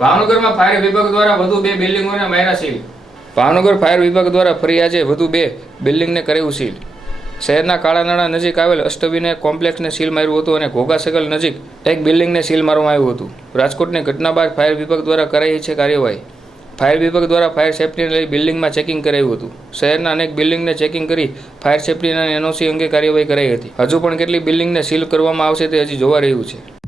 ભાવનગરમાં ફાયર વિભાગ દ્વારા વધુ 2 બિલ્ડિંગોને માર્યા સીલ. ભાવનગર ફાયર વિભાગ દ્વારા ફરી આજે વધુ 2 બિલ્ડિંગને કરાયું સીલ. શહેરના કાળાનાળા નજીક આવેલ અષ્ટવિનાયક કોમ્પ્લેક્સને સીલ માર્યું હતું અને ઘોઘા સર્કલ નજીક એક બિલ્ડિંગને સીલ મારવામાં આવ્યું હતું. રાજકોટની ઘટના બાદ ફાયર વિભાગ દ્વારા કરાઈ છે કાર્યવાહી. ફાયર વિભાગ દ્વારા ફાયર સેફટીને લઈ બિલ્ડિંગમાં ચેકિંગ કરાયું હતું. શહેરના અનેક બિલ્ડિંગને ચેકિંગ કરી ફાયર સેફટી અને એનઓસી અંગે કાર્યવાહી કરાઈ હતી. હજુ પણ કેટલી બિલ્ડિંગને સીલ કરવામાં આવશે તે હજી જોવા રહ્યું છે.